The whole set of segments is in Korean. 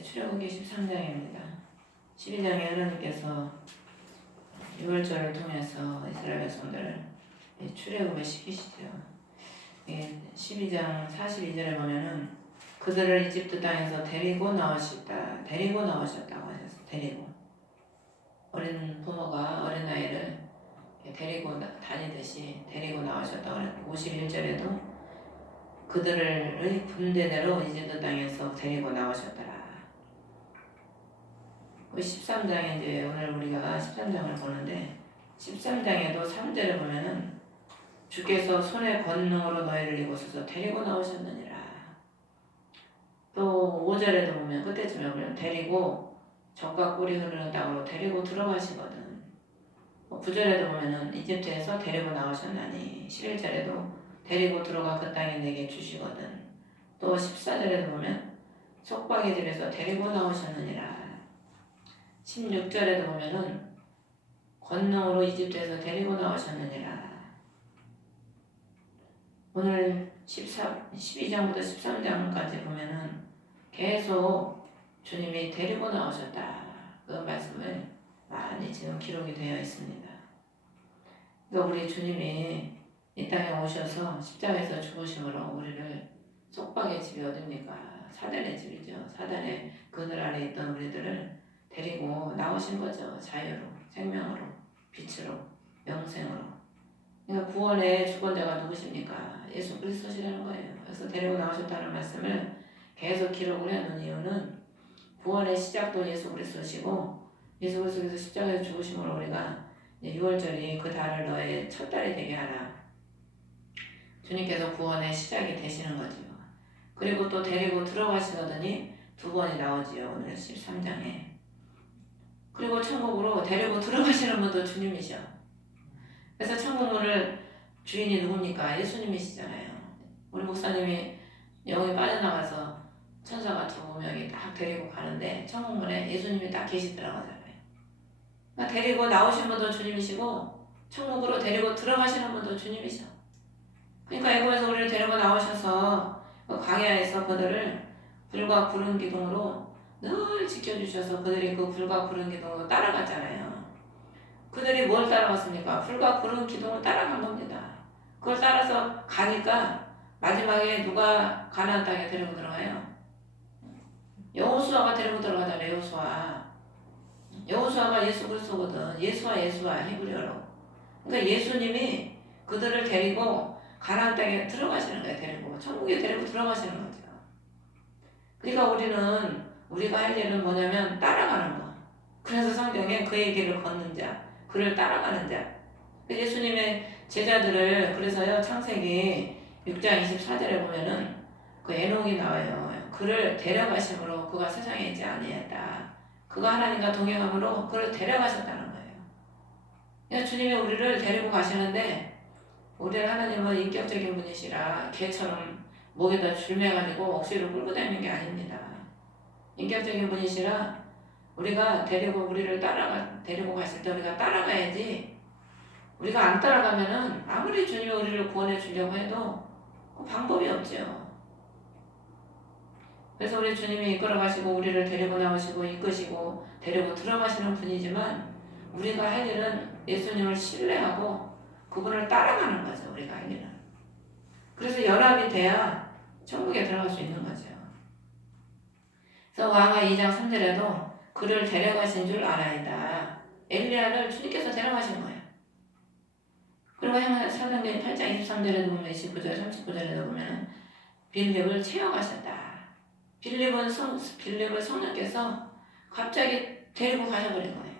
출애굽기 13장입니다. 12장에 하나님께서 유월절을 통해서 이스라엘 백성들을 출애굽을 시키시죠. 12장 42절에 보면은 그들을 이집트 땅에서 데리고 나오셨다고 하셨어요. 데리고 어린 부모가 어린 아이를 데리고 다니듯이 데리고 나오셨다고 하고 51절에도 그들을 군대대로 이집트 땅에서 데리고 나오셨더라. 13장에 이제 오늘 우리가 13장을 보는데 13장에도 3절에 보면은 주께서 손의 권능으로 너희를 이곳에서 데리고 나오셨느니라. 또 5절에도 보면 끝에쯤에 보면 데리고 젖과 꿀이 흐르는 땅으로 데리고 들어가시거든. 9절에도 보면은 이집트에서 데리고 나오셨나니 11절에도 데리고 들어가 그 땅에 내게 주시거든. 또 14절에도 보면 속박의 집에서 데리고 나오셨느니라. 16절에도 보면은 권능으로 이집트에서 데리고 나오셨느니라. 오늘 12장부터 13장까지 보면은 계속 주님이 데리고 나오셨다. 그 말씀을 많이 지금 기록이 되어 있습니다. 그러니까 우리 주님이 이 땅에 오셔서 십자가에서 죽으심으로 우리를 속박의 집이 어딥니까? 사단의 집이죠. 사단의 그늘 아래 있던 우리들을 데리고 나오신 거죠. 자유로, 생명으로, 빛으로, 영생으로. 그러니까 구원의 주권자가 누구십니까? 예수 그리스도시라는 거예요. 그래서 데리고 나오셨다는 말씀을 계속 기록을 해놓은 이유는 구원의 시작도 예수 그리스도시고 예수 그리스도께서 십자가에서 죽으심으로 우리가 6월절이 그 달을 너의 첫 달이 되게 하라. 주님께서 구원의 시작이 되시는 거죠. 그리고 또 데리고 들어가시더니 두 번이 나오지요. 오늘 13장에. 그리고 천국으로 데리고 들어가시는 분도 주님이셔. 그래서 천국문을 주인이 누굽니까? 예수님이시잖아요. 우리 목사님이 영이 빠져나가서 천사가 2명이 딱 데리고 가는데 천국문에 예수님이 딱 계시더라고 하잖아요. 그러니까 데리고 나오신 분도 주님이시고 천국으로 데리고 들어가시는 분도 주님이셔. 그러니까 애굽에서 우리를 데리고 나오셔서 그 광야에서 그들을 불과 구름 기둥으로 늘 지켜주셔서 그들이 그 불과 구름 기둥으로 따라갔잖아요. 그들이 뭘 따라갔습니까? 불과 구름 기둥을 따라간 겁니다. 그걸 따라서 가니까 마지막에 누가 가나안 땅에 데리고 들어가요? 여호수아가 데리고 들어가잖아요. 여호수아가 예수 그리스도거든. 예수와 히브리어로. 그러니까 예수님이 그들을 데리고 가나안 땅에 들어가시는 거예요. 데리고 천국에 데리고 들어가시는 거죠. 그러니까 우리가 할 일은 뭐냐면 따라가는 거. 그래서 성경에 그의 길을 걷는 자, 그를 따라가는 자. 예수님의 제자들을 그래서요 창세기 6장 24절에 보면은 그 에녹이 나와요. 그를 데려가심으로 그가 세상에 있지 아니했다. 그가 하나님과 동행함으로 그를 데려가셨다는 거예요. 그러니까 주님이 우리를 데리고 가시는데 우리는 하나님은 인격적인 분이시라 개처럼 목에다 줄 매가지고 억지로 끌고 다니는 게 아닙니다. 인격적인 분이시라 우리가 데리고 갔을 때 우리가 따라가야지. 우리가 안 따라가면은 아무리 주님이 우리를 구원해 주려고 해도 그 방법이 없죠. 그래서 우리 주님이 이끌어가시고 우리를 데리고 나오시고 이끄시고 데리고 들어가시는 분이지만 우리가 할 일은 예수님을 신뢰하고 그분을 따라가는 거죠. 우리가 할 일은. 그래서 연합이 돼야 천국에 들어갈 수 있는 거죠. 그래서 왕하 2장 3절에도 그를 데려가신 줄 알아이다. 엘리야를 주님께서 데려가신 거예요. 그리고 사도행전 8장 23절에도 보면 29절 39절에도 보면 빌립을 채워가셨다. 빌립을 성령께서 갑자기 데리고 가셔버린 거예요.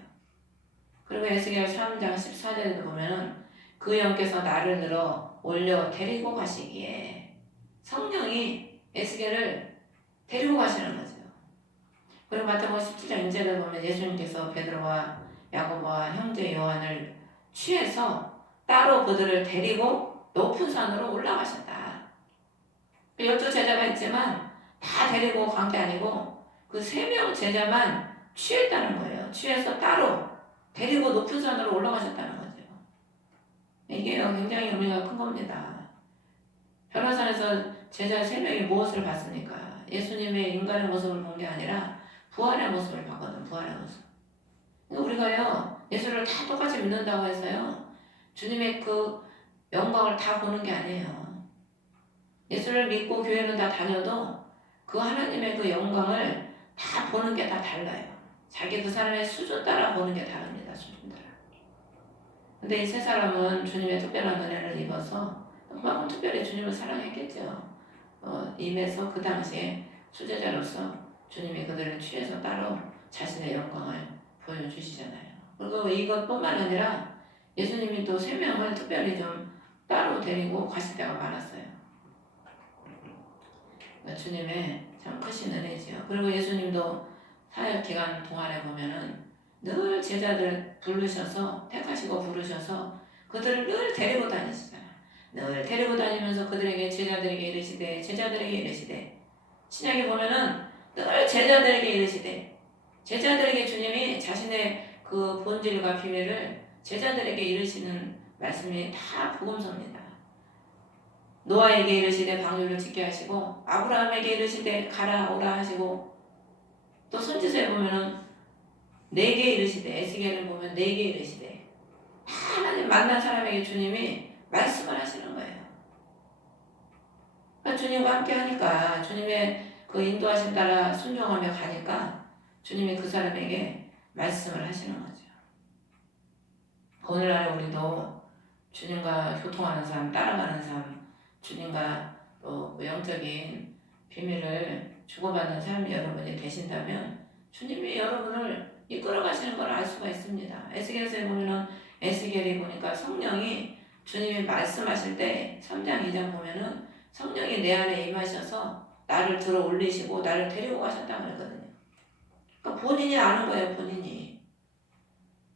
그리고 에스겔 3장 14절에도 보면은 그 영께서 나를 들어 올려 데리고 가시기에 성령이 에스겔을 데리고 가시는 거죠. 그리고 마태복음 17장 1절에 보면 예수님께서 베드로와 야고보와 형제 요한을 취해서 따로 그들을 데리고 높은 산으로 올라가셨다. 12제자가 있지만 다 데리고 간 게 아니고 그 3명 제자만 취했다는 거예요. 취해서 따로 데리고 높은 산으로 올라가셨다는 거죠. 이게 굉장히 의미가 큰 겁니다. 변화산에서 제자 3명이 무엇을 봤습니까? 예수님의 인간의 모습을 본 게 아니라 부활의 모습을 봤거든. 부활의 모습. 그러니까 우리가요 예수를 다 똑같이 믿는다고 해서요 주님의 그 영광을 다 보는 게 아니에요. 예수를 믿고 교회를 다 다녀도 그 하나님의 그 영광을 다 보는 게 다 달라요. 자기 그 사람의 수준 따라 보는 게 다릅니다. 수준 따라. 근데 이 세 사람은 주님의 특별한 은혜를 입어서 그만큼 특별히 주님을 사랑했겠죠. 임해서 그 당시에 수제자로서 주님이 그들을 취해서 따로 자신의 영광을 보여주시잖아요. 그리고 이것뿐만 아니라 예수님이 또 세 명을 특별히 좀 따로 데리고 가실 때가 많았어요. 그러니까 주님의 참 크신 은혜지요. 그리고 예수님도 사역 기간 동안에 보면은 늘 제자들 부르셔서 택하시고 부르셔서 그들을 늘 데리고 다니시잖아요. 늘 데리고 다니면서 그들에게 제자들에게 이르시되 신약에 보면은 늘 제자들에게 이르시되 제자들에게 주님이 자신의 그 본질과 비밀을 제자들에게 이르시는 말씀이 다 복음서입니다. 노아에게 이르시되 방주를 짓게 하시고 아브라함에게 이르시되 가라 오라 하시고 또 선지서에 보면은 네게 이르시되 에스겔을 보면 네게 이르시되 하나님 만난 사람에게 주님이 말씀을 하시는 거예요. 그러니까 주님과 함께 하니까 주님의 그 인도하심 따라 순종하며 가니까 주님이 그 사람에게 말씀을 하시는 거죠. 오늘날 우리도 주님과 교통하는 삶, 따라가는 삶, 주님과 또 영적인 비밀을 주고받는 삶이 여러분이 되신다면 주님이 여러분을 이끌어 가시는 걸 알 수가 있습니다. 에스겔서에 보면은 에스겔이 보니까 성령이 주님이 말씀하실 때 3장 2장 보면은 성령이 내 안에 임하셔서 나를 들어 올리시고 나를 데리고 가셨다고 그러거든요. 그러니까 본인이 아는 거예요. 본인이.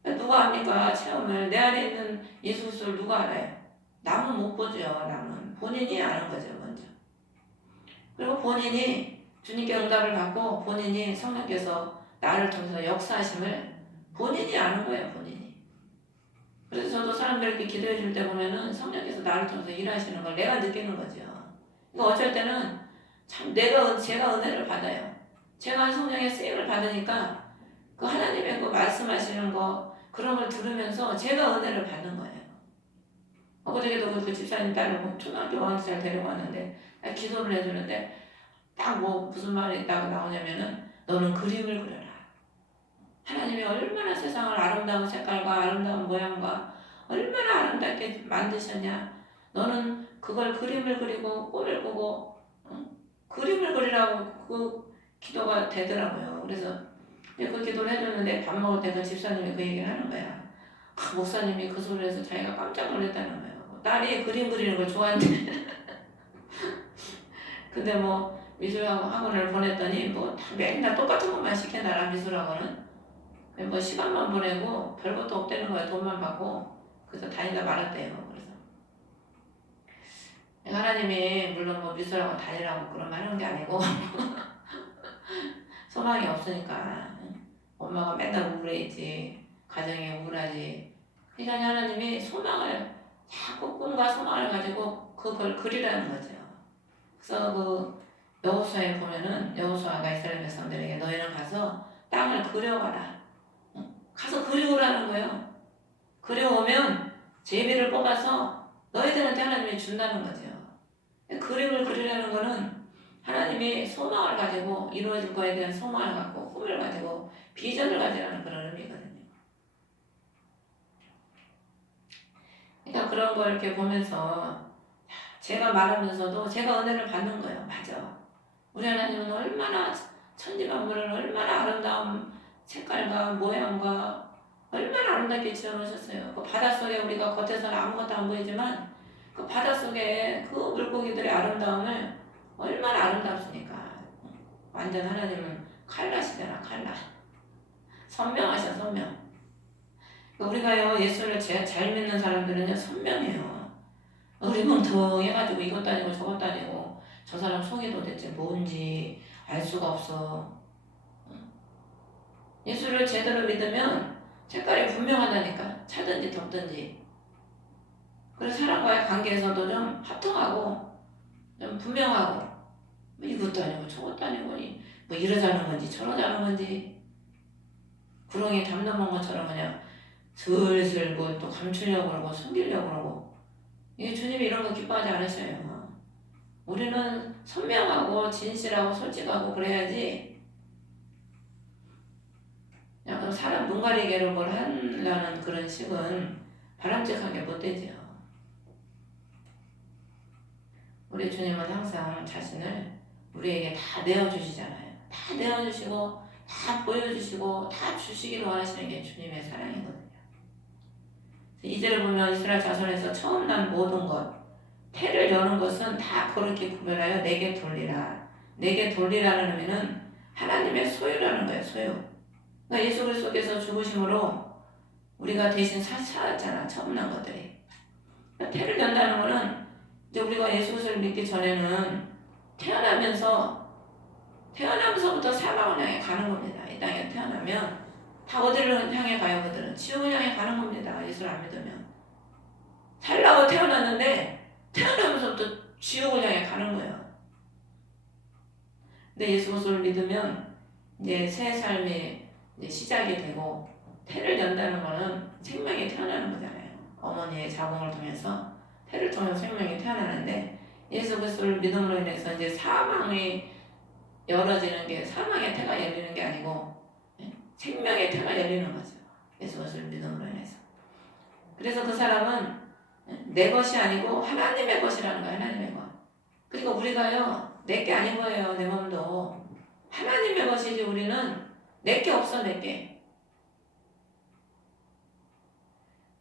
누가 압니까? 체험을. 내 안에 있는 예수 그리스도를 누가 알아요? 남은 못 보죠. 남은. 본인이 아는 거죠. 먼저. 그리고 본인이 주님께 응답을 받고 본인이 성령께서 나를 통해서 역사하심을 본인이 아는 거예요. 본인이. 그래서 저도 사람들에게 기도해 줄 때 보면은 성령께서 나를 통해서 일하시는 걸 내가 느끼는 거죠. 그러니까 어쩔 때는 참 제가 은혜를 받아요. 제가 성령의 쓰임을 받으니까 그 하나님의 그 말씀하시는 거 그런 걸 들으면서 제가 은혜를 받는 거예요. 어저께도 그 집사님 딸을 초등학교 5학년짜리 데리고 왔는데 기도를 해주는데 딱 뭐 무슨 말이 있다고 나오냐면은 너는 그림을 그려라. 하나님이 얼마나 세상을 아름다운 색깔과 아름다운 모양과 얼마나 아름답게 만드셨냐. 너는 그걸 그림을 그리고 꿈을 꾸고 그림을 그리라고 그 기도가 되더라고요. 그래서 그 기도를 해줬는데 밥 먹을 때 그 집사님이 그 얘기를 하는 거야. 목사님이 그 소리를 해서 자기가 깜짝 놀랐다는 거예요. 딸이 그림 그리는 걸 좋아하는데 근데 뭐 미술학원을 보냈더니 뭐 맨날 똑같은 것만 시켜놔라 미술학원은 뭐 시간만 보내고 별것도 없다는 거야. 돈만 받고 그래서 다니다 말았대요. 그래서 하나님이 물론 뭐 미술학원 다니라고 그런 말 하는 게 아니고 소망이 없으니까 엄마가 맨날 우울해있지 가정이 우울하지 그러니까 하나님이 소망을 자꾸 꿈과 소망을 가지고 그걸 그리라는 거죠. 그래서 그 여호수아에 보면은 여호수아가 이스라엘 백성들에게 너희는 가서 땅을 그려와라. 가서 그려오라는 거예요. 그려오면 제비를 뽑아서 너희들한테 하나님이 준다는 거죠. 그림을 그리라는 거는 하나님이 소망을 가지고 이루어질 거에 대한 소망을 갖고 꿈을 가지고 비전을 가지라는 그런 의미거든요. 그러니까 그런 걸 이렇게 보면서 제가 말하면서도 제가 은혜를 받는 거예요. 맞아. 우리 하나님은 얼마나 천지만물을 얼마나 아름다운 색깔과 모양과 얼마나 아름답게 지어놓으셨어요. 그 바닷속에 우리가 겉에서는 아무것도 안 보이지만 그 바닷속에 그 물고기들의 아름다움을 얼마나 아름답습니까. 완전 하나님은 칼라시잖아. 칼라. 선명하셔. 선명. 우리가요 예수를 잘 믿는 사람들은요 선명해요. 어리멍텅해가지고 이것도 아니고 저것도 아니고 저 사람 속이 도대체 뭔지 알 수가 없어. 예수를 제대로 믿으면 색깔이 분명하다니까. 차든지 덥든지. 그래서 사람과의 관계에서도 좀 합통하고 좀 분명하고 이것도 아니고 저것도 아니고 뭐 이러자는 건지 저러자는 건지 구렁이 담 넘은 것처럼 그냥 슬슬 뭐 또 감추려고 그러고 숨기려고 그러고 이게 주님이 이런 거 기뻐하지 않으셔요. 우리는 선명하고 진실하고 솔직하고 그래야지 약간 사람 눈 가리개로 뭘 하려는 그런 식은 바람직하게 못 되죠. 우리 주님은 항상 자신을 우리에게 다 내어주시잖아요. 다 내어주시고 다 보여주시고 다 주시기로 하시는 게 주님의 사랑이거든요. 2절에 보면 이스라엘 자손에서 처음 난 모든 것 태를 여는 것은 다 그렇게 구별하여 내게 돌리라. 내게 돌리라는 의미는 하나님의 소유라는 거예요. 소유. 그러니까 예수 그리스도께서 죽으심으로 우리가 대신 살았잖아. 처음 난 것들이. 그러니까 태를 연다는 거는 이제 우리가 예수 그리스도를 믿기 전에는 태어나면서부터 사망을 향해 가는 겁니다. 이 땅에 태어나면 다 어디를 향해 가요? 그들은 지옥을 향해 가는 겁니다. 예수를 안 믿으면. 살라고 태어났는데 태어나면서부터 지옥을 향해 가는 거예요. 근데 예수 그리스도를 믿으면 이제 새 삶의 이제 시작이 되고 태를 연다는 거는 생명이 태어나는 거잖아요. 어머니의 자궁을 통해서 태를 통해서 생명이 태어나는데 예수 그리스도를 믿음으로 인해서 이제 사망이 열어지는 게 사망의 태가 열리는 게 아니고 생명의 태가 열리는 거죠. 예수 그리스도를 믿음으로 인해서. 그래서 그 사람은 내 것이 아니고 하나님의 것이라는 거예요. 하나님의 것. 그리고 우리가요. 내 게 아닌 거예요. 내 몸도. 하나님의 것이지 우리는 내 게 없어. 내 게.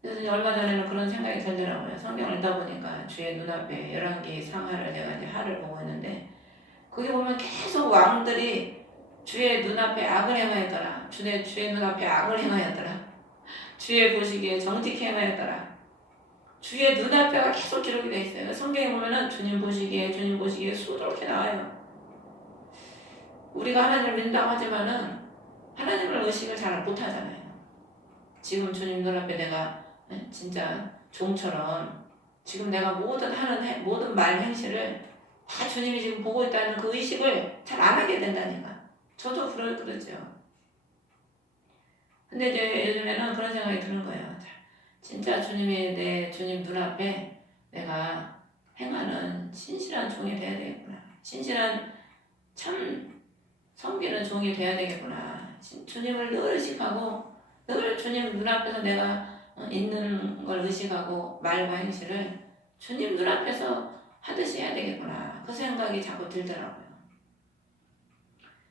그래서 얼마 전에는 그런 생각이 들더라고요. 성경을 읽다 보니까 주의 눈앞에 11개의 상하를 내가 이제 하를 보고 있는데 거기 보면 계속 왕들이 주의 눈앞에 악을 행하였더라. 주의 눈앞에 악을 행하였더라. 주의 보시기에 정직히 행하였더라. 주의 눈앞에가 계속 기록이 되어 있어요. 성경에 보면은 주님 보시기에 수두룩히 나와요. 우리가 하나님을 믿는다고 하지만은 하나님을 의식을 잘 못하잖아요. 지금 주님 눈앞에 내가 진짜 종처럼 지금 내가 모든 말 행실을 다 주님이 지금 보고 있다는 그 의식을 잘 안 하게 된다니까. 저도 그러죠. 근데 이제 요즘에는 그런 생각이 드는 거예요. 진짜 주님 눈앞에 내가 행하는 신실한 종이 돼야 되겠구나. 신실한 참 섬기는 종이 돼야 되겠구나. 주님을 늘 의식하고 늘 주님 눈앞에서 내가 있는 걸 의식하고 말과 행실을 주님 눈앞에서 하듯이 해야 되겠구나. 그 생각이 자꾸 들더라고요.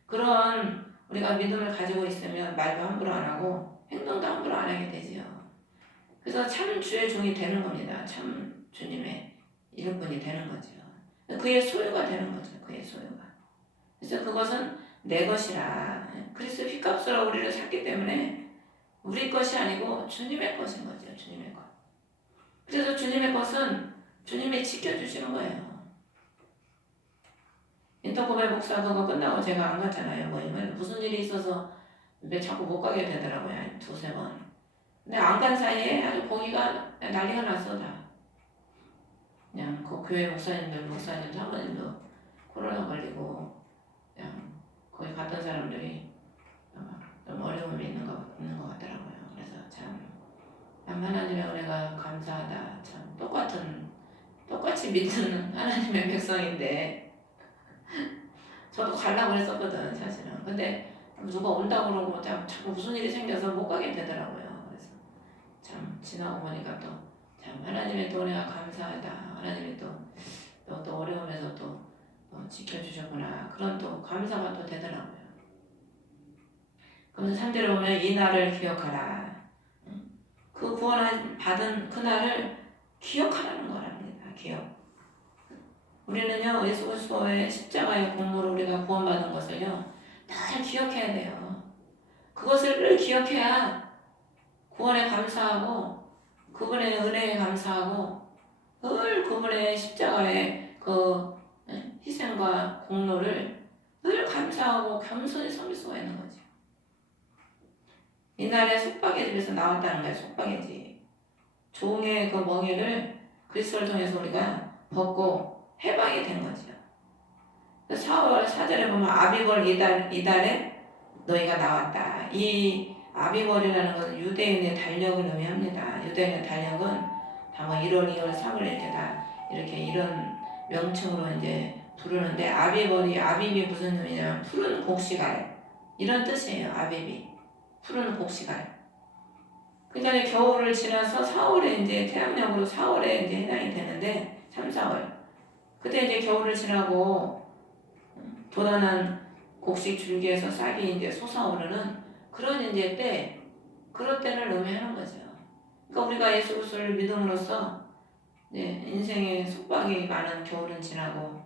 그런 우리가 믿음을 가지고 있으면 말도 함부로 안 하고 행동도 함부로 안 하게 되지요. 그래서 참 주의 종이 되는 겁니다. 참 주님의 이름꾼이 되는 거죠. 그의 소유가 되는 거죠. 그의 소유가. 그래서 그것은 내 것이라. 그리스도 피값으로 우리를 샀기 때문에 우리 것이 아니고 주님의 것인 거죠. 주님의 것. 그래서 주님의 것은 주님이 지켜주시는 거예요. 인터코베 목사 그거 끝나고 제가 안 갔잖아요. 모임을. 무슨 일이 있어서 자꾸 못 가게 되더라고요. 한 2-3번. 근데 안 간 사이에 아주 거기가 난리가 났어 다. 그냥 그 교회 목사님들, 사모님도 코로나 걸리고 그냥 거기 갔던 사람들이 좀 어려움이 있는 것 같더라고요. 그래서 참 하나님의 은혜가 감사하다. 참 똑같이 믿는 하나님의 백성인데 저도 가려고 했었거든 사실은. 근데 누가 온다고 그러고 자꾸 무슨 일이 생겨서 못 가게 되더라고요. 그래서 참 지나고 보니까 또 참 하나님의 또 은혜가 감사하다. 하나님이 또 어려움에서 또 지켜주셨구나. 그런 또 감사가 또 되더라고요. 그러면서 3절에 보면 이 날을 기억하라. 그 받은 그 날을 기억하라는 거랍니다. 기억. 우리는요 예수 그리스도의 십자가의 공로로 우리가 구원받은 것을요 늘 기억해야 돼요. 그것을 늘 기억해야 구원에 감사하고 그분의 은혜에 감사하고 늘 그분의 십자가의 그 희생과 공로를 늘 감사하고 겸손히 섬길 수가 있는 거죠. 이날에 속박의 집에서 나왔다는 거예요. 속박의 집. 종의 그 멍에를 그리스도를 통해서 우리가 벗고 해방이 된 거죠. 4월 4절에 보면 아비벌 이달에 너희가 나왔다. 이 아비벌이라는 것은 유대인의 달력을 의미합니다. 유대인의 달력은 다 뭐 1월, 2월, 3월 이렇게 다 이렇게 이런 명칭으로 이제 부르는데 아비비 무슨 의미냐면 푸른 곡식알 이런 뜻이에요. 아비비 푸른 곡식알. 그러니까 이제 겨울을 지나서 4월에 이제 태양력으로 4월에 이제 해당이 되는데 3, 4월 그때 이제 겨울을 지나고 돋아난 곡식 줄기에서 싹이 이제 솟아오르는 그런 이제 그런 때를 의미하는 거죠. 그러니까 우리가 예수 그리스도를 믿음으로써 이제 인생의 속박이 많은 겨울은 지나고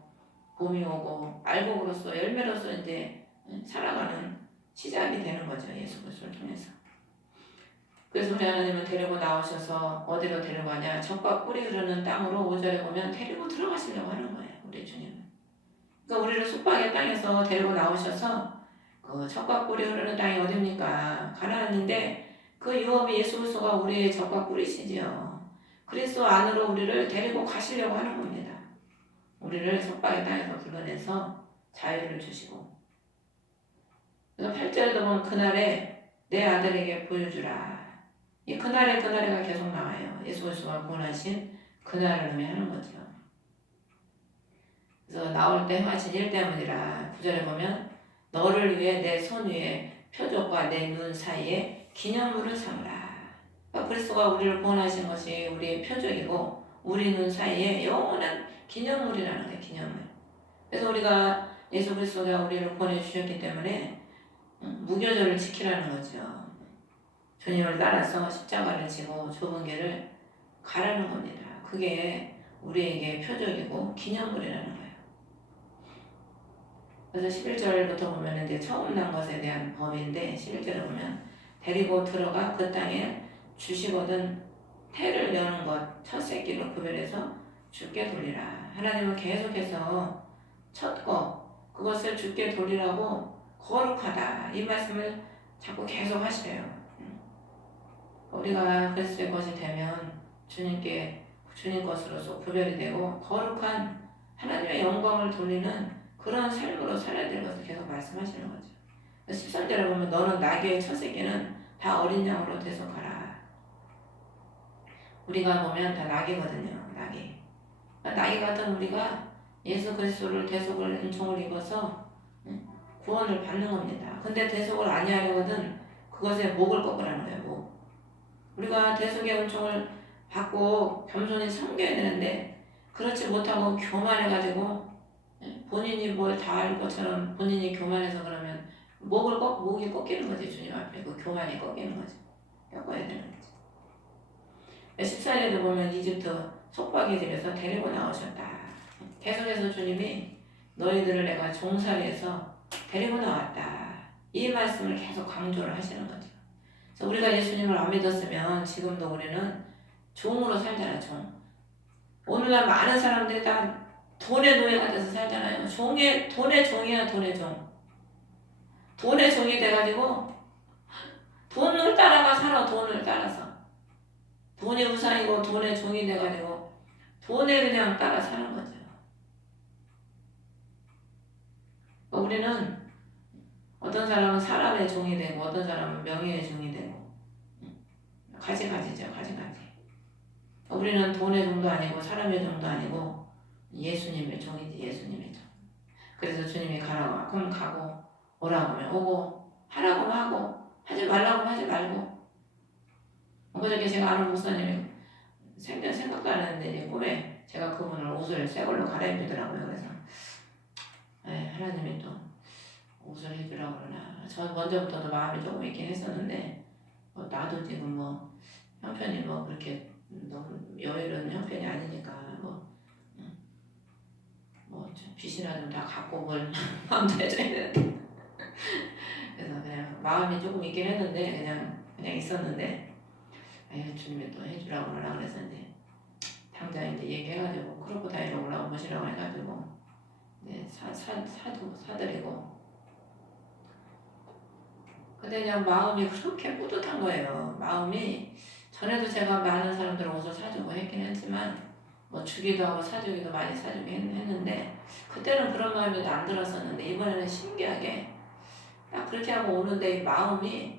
봄이 오고 알곡으로서 열매로서 이제 살아가는 시작이 되는 거죠. 예수 그리스도를 통해서. 그래서 우리 하나님은 데리고 나오셔서 어디로 데려가냐? 젖과 꿀이 흐르는 땅으로 5절에 보면 데리고 들어가시려고 하는 거예요. 우리 주님은. 그러니까 우리를 속박의 땅에서 데리고 나오셔서 그 젖과 꿀이 흐르는 땅이 어딥니까? 가나안인데 그 유업이 예수 그리스도가 우리의 젖과 꿀이시지요. 그리스도 안으로 우리를 데리고 가시려고 하는 겁니다. 우리를 속박의 땅에서 불러내서 자유를 주시고 그래서 8절에도 보면 그날에 내 아들에게 보여주라. 이 그날에가 계속 나와요. 예수 그리스도가 구원하신 그날을 의미하는 거죠. 그래서 나올 때 행하신 일 때문이라 9절에 보면 너를 위해 내 손 위에 표적과 내 눈 사이에 기념물을 삼으라. 그러니까 그리스도가 우리를 구원하신 것이 우리의 표적이고 우리 눈 사이에 영원한 기념물이라는 거예요. 기념물. 그래서 우리가 예수 그리스도가 우리를 구원해 주셨기 때문에 무교절을 지키라는 거죠. 주님을 따라서 십자가를 지고 좁은 길을 가라는 겁니다. 그게 우리에게 표적이고 기념물이라는 거예요. 그래서 11절부터 보면 이제 처음 난 것에 대한 법인데 11절에 보면 데리고 들어가 그 땅에 주시거든 태를 여는 것 첫 새끼로 구별해서 주께 돌리라. 하나님은 계속해서 첫 거 그것을 주께 돌리라고 거룩하다 이 말씀을 자꾸 계속 하시래요. 우리가 그리스도의 것이 되면 주님께 주님 것으로서 구별이 되고 거룩한 하나님의 영광을 돌리는 그런 삶으로 살아야 될 것을 계속 말씀하시는 거죠. 13절에 보면 너는 나귀의 첫 새끼는 다 어린 양으로 대속하라. 우리가 보면 다 나귀거든요. 나귀. 나귀 같은 우리가 예수 그리스도를 대속을 은총을 입어서 구원을 받는 겁니다. 근데 대속을 아니하려거든 그것에 목을 꺾으라는 거예요. 목. 우리가 대속의 은총을 받고 겸손히 섬겨야 되는데 그렇지 못하고 교만해가지고 본인이 뭘 다 알 것처럼 본인이 교만해서 그러면 목이 꺾이는 거지. 주님 앞에 그 교만이 꺾이는 거지. 꺾어야 되는 거지. 14절에도 보면 이집트 속박의 집에서 데리고 나오셨다. 계속해서 주님이 너희들을 내가 종살이에서 데리고 나왔다. 이 말씀을 계속 강조를 하시는 거죠. 그래서 우리가 예수님을 안 믿었으면 지금도 우리는 종으로 살잖아요. 종. 오늘날 많은 사람들이 다 돈의 노예가 돼서 살잖아요. 돈의 종이야. 돈의 종. 돈의 종이 돼가지고 돈을 따라가 살아. 돈을 따라서. 돈의 우상이고 돈의 종이 돼가지고 돈에 그냥 따라 사는 거죠. 우리는 어떤 사람은 사람의 종이 되고 어떤 사람은 명예의 종이 되고 가지가지죠. 가지가지. 우리는 돈의 종도 아니고 사람의 종도 아니고 예수님의 종이지. 예수님의 종. 그래서 주님이 가라고 하면 가고 오라고 하면 오고 하라고 하면 하고 하지 말라고 하면 하지 말고 그저께 제가 아는 목사님이 생각도 안 했는데 이제 꿈에 제가 그분을 옷을 새 걸로 갈아입히더라고요. 그래서 하나님이 또 옷을 해주라고 그러나 저 먼저부터도 마음이 조금 있긴 했었는데 나도 지금 뭐 형편이 뭐 그렇게 너무 여유로운 형편이 아니니까 뭐 빚이나 좀 다 갖고 뭘 마음대로 해줘야 되는데 그래서 그냥 마음이 조금 있긴 했는데 그냥 있었는데 주님이 또 해주라고 그러라 그래서 이제 당장 이제 얘기해가지고 크로코다일로 오라고 모시라고 해가지고 사드리고 근데 그냥 마음이 그렇게 뿌듯한 거예요. 마음이 전에도 제가 많은 사람들 옷을 사주고 했긴 했지만 뭐 주기도 하고 사주기도 많이 사주긴 했는데 그때는 그런 마음이 안 들었었는데 이번에는 신기하게 딱 그렇게 하고 오는데 이 마음이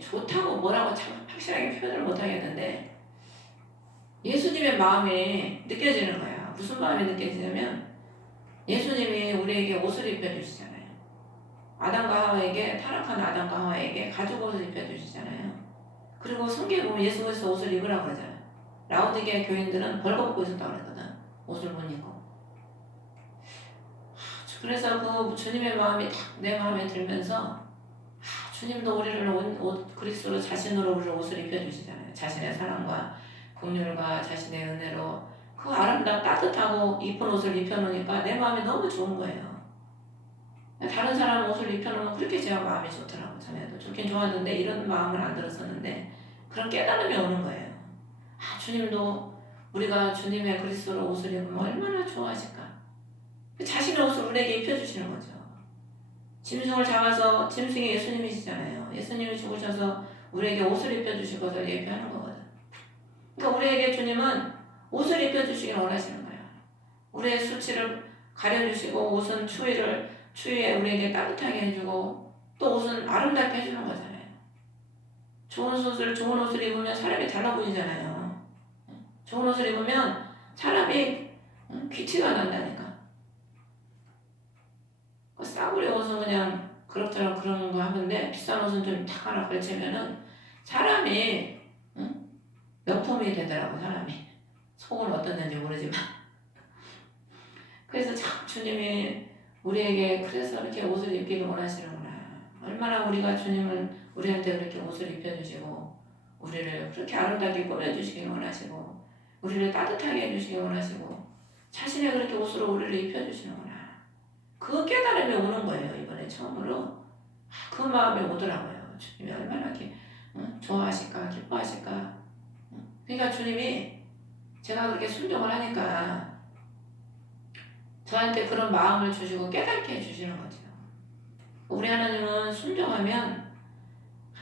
좋다고 뭐라고 참 확실하게 표현을 못 하겠는데 예수님의 마음이 느껴지는 거야. 무슨 마음이 느껴지냐면 예수님이 우리에게 옷을 입혀주시잖아요. 아담과 하와에게 타락한 아담과 하와에게 가죽 옷을 입혀주시잖아요. 그리고 성경에 보면 예수께서 옷을 입으라고 그러잖아요. 라오디게아 교인들은 벌거벗고 있었다고 그러거든. 옷을 못 입고. 그래서 그 주님의 마음이 딱 내 마음에 들면서 주님도 우리를 옷 그리스도로 자신으로 우리를 옷을 입혀주시잖아요. 자신의 사랑과 긍휼과 자신의 은혜로 그 아름다운 따뜻하고 이쁜 옷을 입혀놓으니까 내 마음이 너무 좋은 거예요. 다른 사람 옷을 입혀놓으면 그렇게 제가 마음이 좋더라고. 전에도 좋긴 좋았는데 이런 마음은 안 들었었는데 그런 깨달음이 오는 거예요. 주님도 우리가 주님의 그리스도로 옷을 입으면 얼마나 좋아하실까. 자신의 옷을 우리에게 입혀주시는 거죠. 짐승을 잡아서 짐승이 예수님이시잖아요. 예수님이 죽으셔서 우리에게 옷을 입혀주실 것을 예표하는 거거든. 그러니까 우리에게 주님은 옷을 입혀주시길 원하시는 거예요. 우리의 수치를 가려주시고 옷은 추위에 우리에게 따뜻하게 해주고 또 옷은 아름답게 해주는 거잖아요. 좋은 옷을 입으면 사람이 달라 보이잖아요. 좋은 옷을 입으면 사람이 귀티가 난다니까. 싸구려 옷은 그냥 그렇더라 그런 거 하는데 비싼 옷은 좀 탁 하나 걸치면은 사람이 명품이 되더라고. 사람이 속은 어떻는지 모르지만 그래서 참 주님이 우리에게 그래서 이렇게 옷을 입기를 원하시는구나. 얼마나 우리가 주님을 우리한테 그렇게 옷을 입혀주시고 우리를 그렇게 아름답게 꾸며주시길 원하시고 우리를 따뜻하게 해주시길 원하시고 자신의 그렇게 옷으로 우리를 입혀주시는구나. 그 깨달음이 오는 거예요. 이번에 처음으로 그 마음이 오더라고요. 주님이 얼마나 이렇게 좋아하실까 기뻐하실까. 그러니까 주님이 제가 그렇게 순종을 하니까 저한테 그런 마음을 주시고 깨닫게 해주시는 거죠. 우리 하나님은 순종하면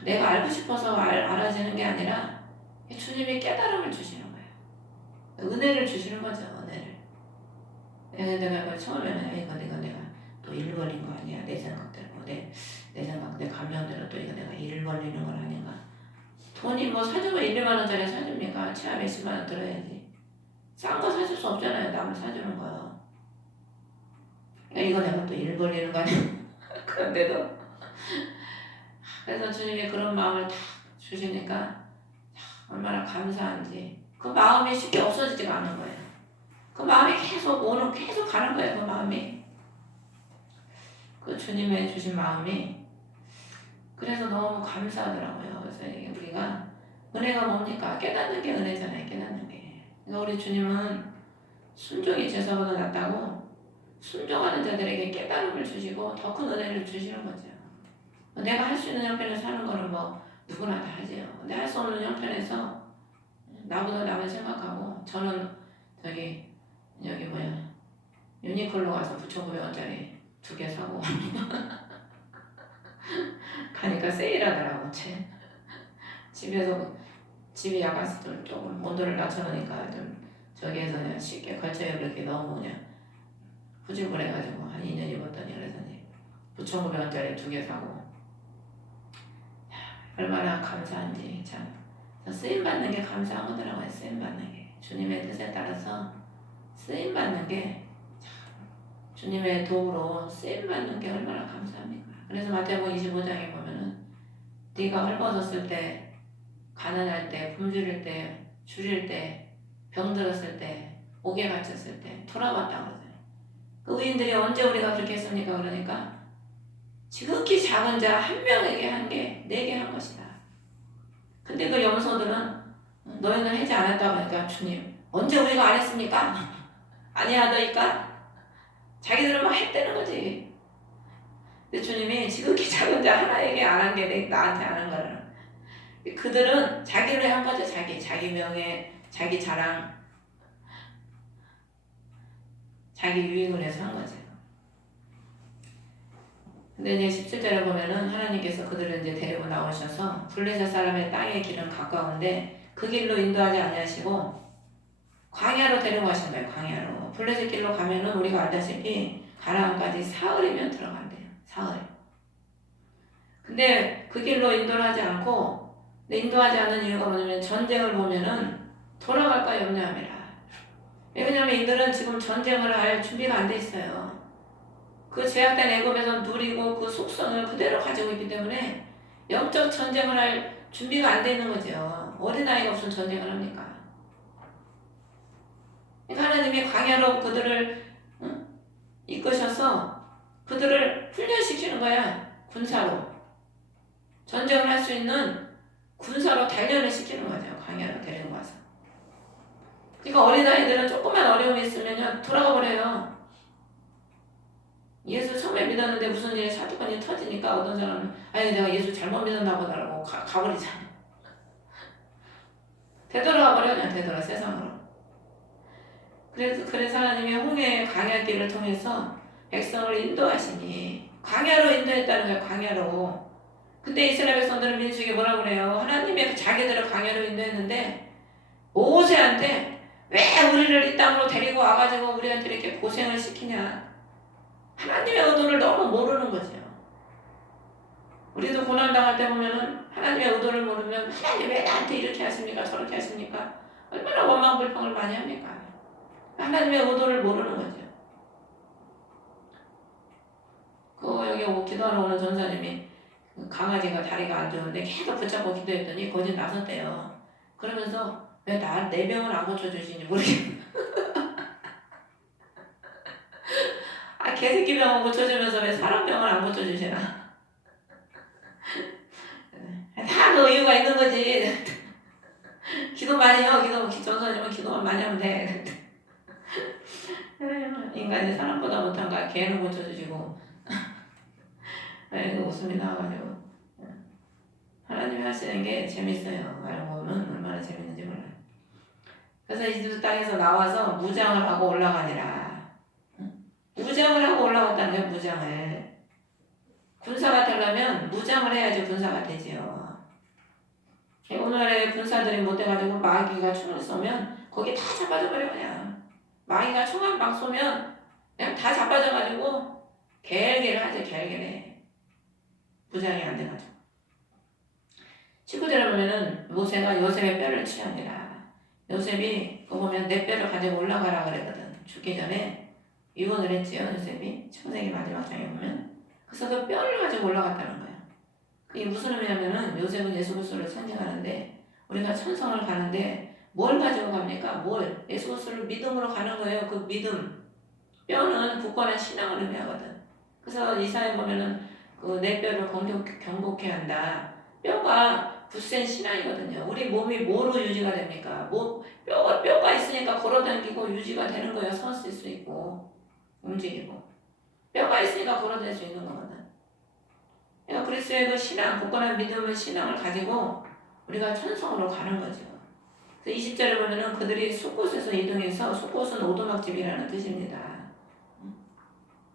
내가 알고 싶어서 알아지는 게 아니라 주님이 깨달음을 주시는 거예요. 은혜를 주시는 거죠. 은혜를. 내가 그걸 처음에는 이거 내가 또 일 벌린 거 아니야. 내 생각대로 내 생각 내 감정대로 또 이거 내가 일 벌리는 건 아닌가. 돈이 뭐 사주면 1, 2만 원짜리 사줍니까? 최하 몇십만 원 들어야지. 싼 거 사줄 수 없잖아요. 남을 사주는 거. 이거 내가 또 일 벌리는 거 아니야. 그런데도 그래서 주님이 그런 마음을 다 주시니까 얼마나 감사한지. 그 마음이 쉽게 없어지지가 않은 거예요. 그 마음이 계속 가는 거예요. 그 마음이. 그 주님의 주신 마음이. 그래서 너무 감사하더라고요. 그래서 이게 우리가 은혜가 뭡니까? 깨닫는 게 은혜잖아요. 깨닫는 게. 그러니까 우리 주님은 순종이 제사보다 낫다고 순종하는 자들에게 깨달음을 주시고 더 큰 은혜를 주시는 거죠. 내가 할 수 있는 형편에서 사는 거는 뭐 누구나 다 하죠. 근데 할 수 없는 형편에서 나보다 남을 생각하고 저는 여기 유니클로 가서 9,900원짜리 2개 사고 가니까 세일하더라고. 집이 약간 조금 온도를 낮춰놓으니까 좀 저기에서 그냥 쉽게 걸쳐요. 그렇게 너무 그냥 후질구해가지고 한 2년 입었더니 그래서 9,900원짜리 2개 사고 얼마나 감사한지 참 쓰임받는 게 감사한 거더라고요. 쓰임받는 게 주님의 뜻에 따라서 쓰임받는 게 주님의 도구로 쓰임받는 게 얼마나 감사합니까. 그래서 마태복음 25장에 보면은 네가 헐벗었을 때 가난할 때 굶주릴 때 줄일 때 병들었을 때 옥에 갇혔을 때 돌아왔다고 그러잖아요. 그 의인들이 언제 우리가 그렇게 했습니까? 그러니까 지극히 작은 자 한 명에게 한 게 내게 한 것이다. 근데 그 염소들은 너희는 하지 않았다고 하니까 주님 언제 우리가 안 했습니까? 아니하더니까 자기들은 막 했다는 거지. 근데 주님이 지극히 작은 자 하나에게 안 한 게 나한테 안 한 거라는. 그들은 자기를 한 거죠. 자기 명예, 자기 자랑, 자기 유익을 위해서 한 거죠. 근데 이제 17절에 보면은 하나님께서 그들을 이제 데리고 나오셔서 블레셋 사람의 땅의 길은 가까운데 그 길로 인도하지 아니하시고 광야로 데려가신 거예요. 광야로. 블레셋 길로 가면은 우리가 알다시피 가나안까지 사흘이면 들어간대요. 사흘. 근데 그 길로 인도를 하지 않고, 근데 인도하지 않는 이유가 뭐냐면 전쟁을 보면은 돌아갈까 염려함이라. 왜냐하면 이들은 지금 전쟁을 할 준비가 안 돼 있어요. 그 제약된 애굽에서 누리고 그 속성을 그대로 가지고 있기 때문에 영적 전쟁을 할 준비가 안 돼 있는 거죠. 어린아이가 무슨 전쟁을 합니까? 그러니까 하나님이 광야로 그들을 이끄셔서 그들을 훈련시키는 거야. 군사로. 전쟁을 할 수 있는 군사로 단련을 시키는 거죠. 광야로 데리고 가서. 그러니까 어린아이들은 조금만 어려움이 있으면 돌아가 버려요. 예수 처음에 믿었는데 무슨 일이 사건이 터지니까 어떤 사람은 아니 내가 예수 잘못 믿었나 보다라고 가버리잖아. 되돌아가 버려. 그냥 되돌아 세상으로. 그래서 하나님이 홍해의 광야길을 통해서 백성을 인도하시니 광야로 인도했다는 거예요. 광야로. 근데 이스라엘 백성들은 민수에게 뭐라고 그래요? 하나님이 자기들을 광야로 인도했는데 모세한테 왜 우리를 이 땅으로 데리고 와가지고 우리한테 이렇게 고생을 시키냐. 하나님의 의도를 너무 모르는 거죠. 우리도 고난당할 때 보면은 하나님의 의도를 모르면 하나님 왜 나한테 이렇게 하십니까? 저렇게 하십니까? 얼마나 원망불평을 많이 합니까? 하나님의 의도를 모르는 거죠. 여기 기도하러 오는 전사님이 강아지가 다리가 안 좋은데 계속 붙잡고 기도했더니 거짓 나섰대요. 그러면서 왜 내 병을 안 고쳐주시는지 모르겠어요. 아, 개새끼 병을 고쳐주면서 왜 사람 병을 안 고쳐주시나? 다 그 이유가 있는 거지. 기도 많이 해요. 전사님은 기도만 많이 하면 돼. 인간이 사람보다 못한가? 개는 고쳐주시고. 웃음이 나와가지고. 하나님이 하시는 게 재밌어요. 알고 보면 얼마나 재밌는지 몰라요. 그래서 이집트 땅에서 나와서 무장을 하고 올라가니라. 무장을 하고 올라갔다는 거예요. 무장을. 군사가 되려면 무장을 해야지 군사가 되지요. 오늘날의 군사들이 못돼가지고 마귀가 총을 쏘면 거기 다 잡아져버려 그냥. 마귀가 총 한 방 쏘면 그냥 다 잡아져가지고 갤갤을 하지 갤갤해. 무장이 안 돼가지고. 19절에 보면은 모세가 요셉의 뼈를 취하니라. 요셉이 그거 보면 내 뼈를 가지고 올라가라 그랬거든. 죽기 전에 유언을 했지요. 요셉이 창세기 마지막 장에 보면. 그래서 그 뼈를 가지고 올라갔다는 거야. 그게 무슨 의미냐면은 요셉은 예수 그리스도를 상징하는데 우리가 천성을 가는데 뭘 가지고 갑니까? 예수 그리스도를 믿음으로 가는 거예요. 그 믿음. 뼈는 굳건한 신앙을 의미하거든. 그래서 이사에 보면은 그 내 뼈를 경복해 한다. 뼈가 굳센 신앙이거든요. 우리 몸이 뭐로 유지가 됩니까? 뼈가 있으니까 걸어다니고 유지가 되는 거예요. 서 쓸 수 있고 움직이고. 뼈가 있으니까 걸어다닐 수 있는 거거든. 그러니까 그리스도의 그 신앙, 굳건한 믿음의 신앙을 가지고 우리가 천성으로 가는 거죠. 그래서 20절에 보면은 그들이 숫곳에서 이동해서 숫곳은 오두막집이라는 뜻입니다.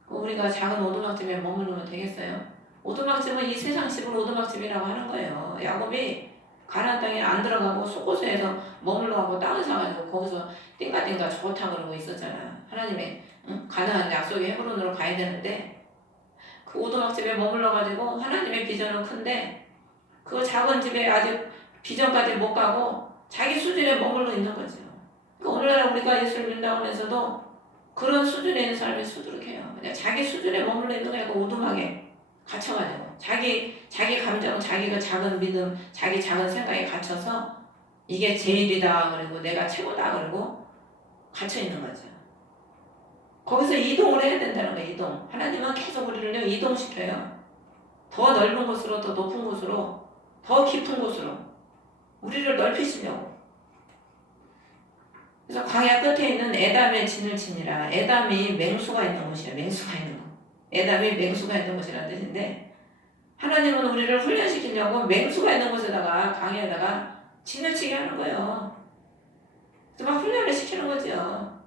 우리가 작은 오두막집에 머무르면 되겠어요? 오두막집은 이 세상식으로 오두막집이라고 하는 거예요. 야곱이 가나안 땅에 안 들어가고 숫곳에서 머물러가고 땅을 사가지고 거기서 띵가띵가 좋다 그러고 있었잖아. 하나님의 가나안 약속의 헤브론으로 가야 되는데 그 오두막집에 머물러가지고 하나님의 비전은 큰데 그 작은 집에 아직 비전까지 못 가고 자기 수준에 머물러 있는 거죠. 그러니까 오늘날 우리가 예수를 믿는다고 하면서도 그런 수준에 있는 사람이 수두룩해요. 그냥 자기 수준에 머물러 있는 거야. 그 오두막에 갇혀가지고 자기 감정, 자기 그 작은 믿음, 자기 작은 생각에 갇혀서 이게 제일이다 그리고 내가 최고다 그리고 갇혀 있는 거죠. 거기서 이동을 해야 된다는 거예요. 이동. 하나님은 계속 우리를 이동시켜요. 더 넓은 곳으로, 더 높은 곳으로, 더 깊은 곳으로 우리를 넓히시려고. 그래서 광야 끝에 있는 에담의 진을 치니라. 에담이 맹수가 있는 곳이에요. 맹수가 있는 곳. 에담이 맹수가 있는 곳이라는 뜻인데 하나님은 우리를 훈련시키려고 맹수가 있는 곳에다가 광야에다가 진을 치게 하는 거예요. 그래서 막 훈련을 시키는 거죠.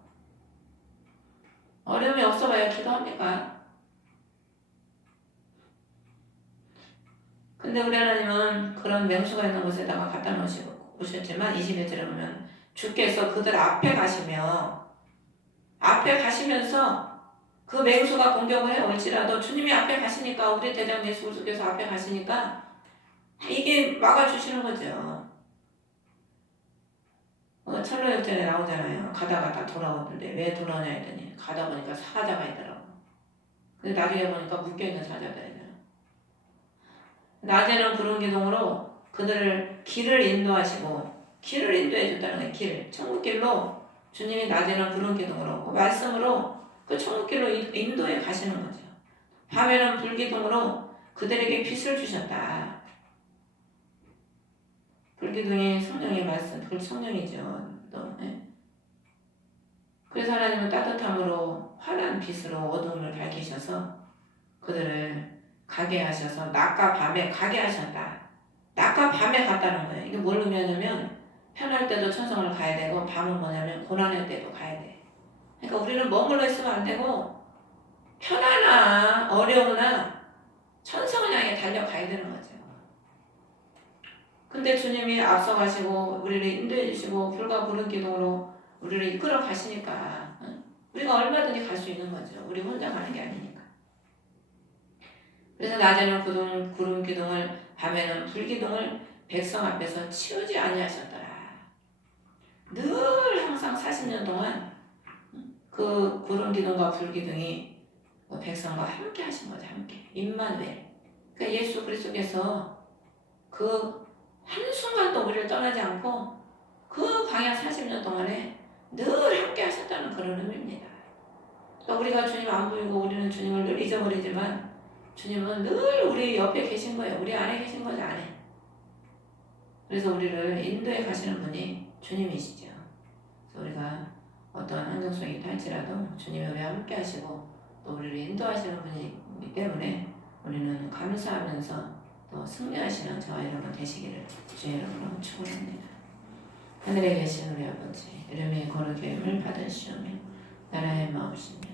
어려움이 없어봐야 기도합니까? 근데 우리 하나님은 그런 맹수가 있는 곳에다가 갖다 놓으셨지만 21절에 보면 주께서 그들 앞에 가시면서 그 맹수가 공격을 해올지라도 주님이 앞에 가시니까 우리 대장 예수 그리스도께서 앞에 가시니까 이게 막아주시는 거죠. 철로역전에 나오잖아요. 가다가 다 돌아오는데 왜 돌아오냐 했더니 가다 보니까 사자가 있더라고. 근데 나중에 보니까 묶여있는 사자들이더라고. 낮에는 구름 기둥으로 그들을 길을 인도해 줬다는 거예요. 천국길로 주님이 낮에는 구름 기둥으로 말씀으로 그 천국길로 인도해 가시는 거죠. 밤에는 불기둥으로 그들에게 빛을 주셨다. 불기둥이 성령의 말씀, 그 성령이죠. 또, 예. 그래서 하나님은 따뜻함으로 환한 빛으로 어둠을 밝히셔서 그들을 가게 하셔서 낮과 밤에 가게 하셨다. 낮과 밤에 갔다는 거예요. 이게 뭘 의미하냐면 편할 때도 천성을 가야 되고 밤은 뭐냐면 고난할 때도 가야 돼. 그러니까 우리는 머물러 있으면 안 되고 편하나 어려우나 천성을 향해 달려가야 되는 거죠. 근데 주님이 앞서가시고 우리를 인도해 주시고 불과 구름 기둥으로 우리를 이끌어 가시니까 우리가 얼마든지 갈 수 있는 거죠. 우리 혼자 가는 게 아니니까. 그래서 낮에는 구름 기둥을 밤에는 불 기둥을 백성 앞에서 치우지 아니하셨더라. 늘 항상 40년 동안 그 구름 기둥과 불 기둥이 백성과 함께 하신 거죠. 함께. 임마누엘. 그러니까 예수 그리스도께서 그 한순간도 우리를 떠나지 않고 그 광야 40년 동안에 늘 함께 하셨다는 그런 의미입니다. 그러니까 우리가 주님 안 보이고 우리는 주님을 늘 잊어버리지만 주님은 늘 우리 옆에 계신 거예요. 우리 안에 계신 거죠. 안에. 그래서 우리를 인도해 가시는 분이 주님이시죠. 그래서 우리가 어떤 환경 속에 있다 할지라도 주님이 우리와 함께 하시고 또 우리를 인도하시는 분이기 때문에 우리는 감사하면서 또 승리하시는 저와 여러분 되시기를 주의 이름으로 축원합니다. 하늘에 계신 우리 아버지 이름이 거룩히 여김을 받으시오며 나라의 마옵시며